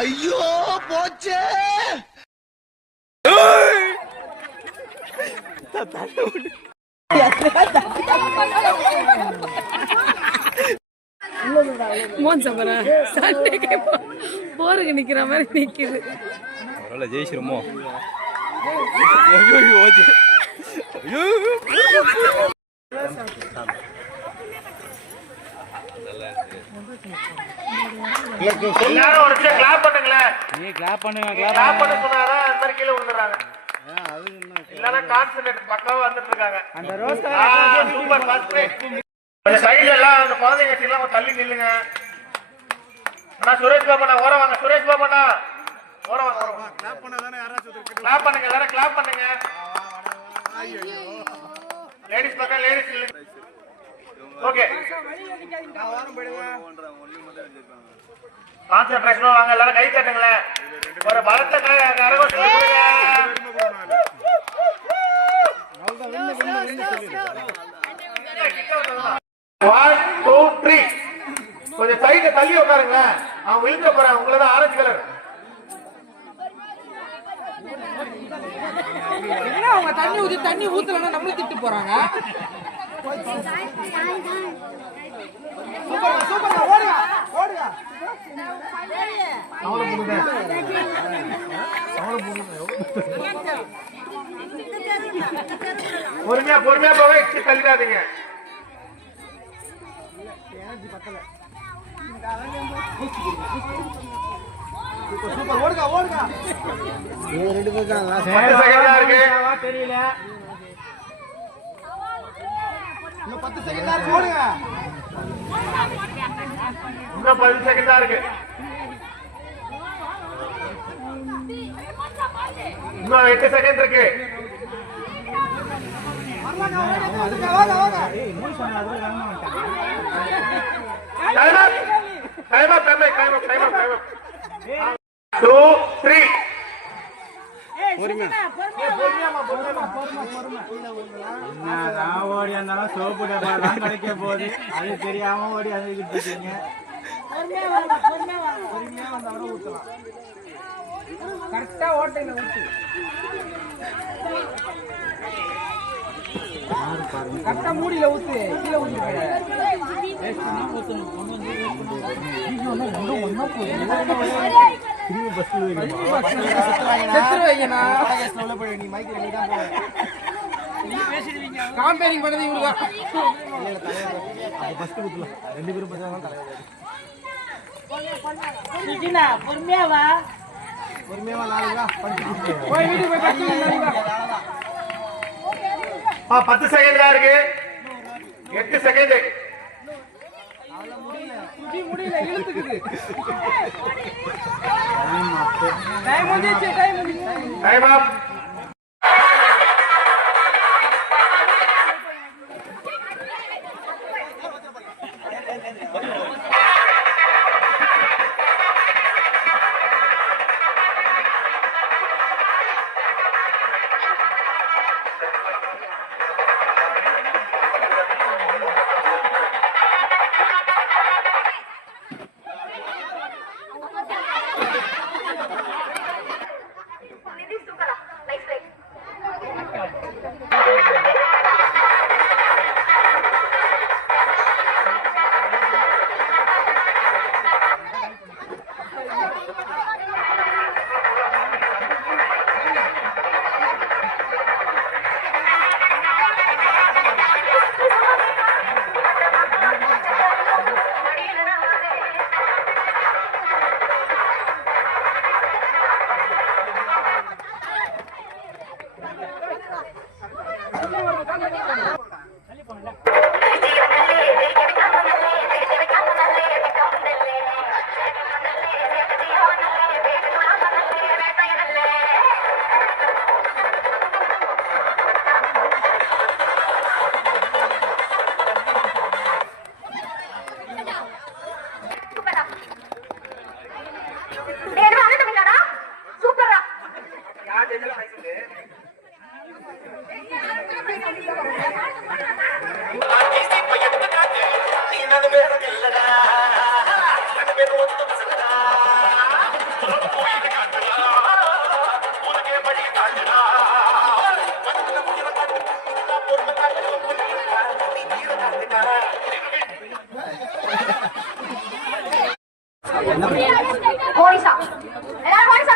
ஐயோ போச்சே. போருக்கு நிக்கிற மாதிரி நிக்குது. ஜெயிச்சிருமோ? எல்லாரும் ஒரு நிமிஷம் கிளாப் பண்ணுங்களேன். நீ கிளாப் பண்ணுங்க. கிளாப் பண்ண சொன்னாதான் அந்த மாதிரி கீழே விழுந்துறாங்க. இல்லனா கான்சென்ட்ரேட் பக்காவா வந்துட்டு இருக்காங்க. அந்த ரோஸ் சூப்பர் ஃபர்ஸ்ட் ரைட். அந்த சைடுல எல்லாம் அந்த குழந்தைங்க எல்லாம் தள்ளி நில்லுங்க. அண்ணா சுரேஷ் பாபா ஓர வாங்க. சுரேஷ் பாபா ஓர வாங்க. கிளாப் பண்ணாதானே யாராச்சும் கிளாப் பண்ணுங்க. எல்லாரும் கிளாப் பண்ணுங்க. லேடிஸ் பக்கம் லேடிஸ் இல்ல. ஓகே கான்சென்ட்ரேஷன் வாங்க. எல்லாரும் கை தட்டுங்களே. ஒரு பலத்த கரகோஷம் கொடுங்க. 1 2 3 கொஞ்சம் சைடுல தள்ளி உட்காருங்க. அவன் விழுந்த போறான். உங்களதான் ஆரஞ்சு கலர். அவங்க தண்ணி ஊத்தலன்னா நம்மள திட்டு போறாங்க. பொறுமையா போக தள்ளிடாதீங்க. தெரியல. 10 செகண்ட் ஓடுங்க. இன்னும் 10 செகண்ட் இருக்கு. இன்னும் 8 செகண்ட் இருக்கு. டைம் அப் 2 3 ஓடி இருந்தாலும் சோப்பு டப்பாலாம் கிடைக்க போகுது. அது தெரியாம ஓடி அதுக்கிட்டு இருக்கீங்க. கரெக்டா ஓட்டையில ஊத்து. கரெக்டா மூடியில ஊத்து. கீழே ஊத்து. காம்பேரிங் பண்ணது இவருதான். பொறுமையா வா. போய் வீட்டுக்கு போய் 10 செகண்ட் தான் இருக்கு. 8 செகண்ட். முடியல இழுத்துக்குது. டைம் அப். నేను யார் ஜெயிச்சா மைசூரு கோழிசா எல்லாரும் கோழிசா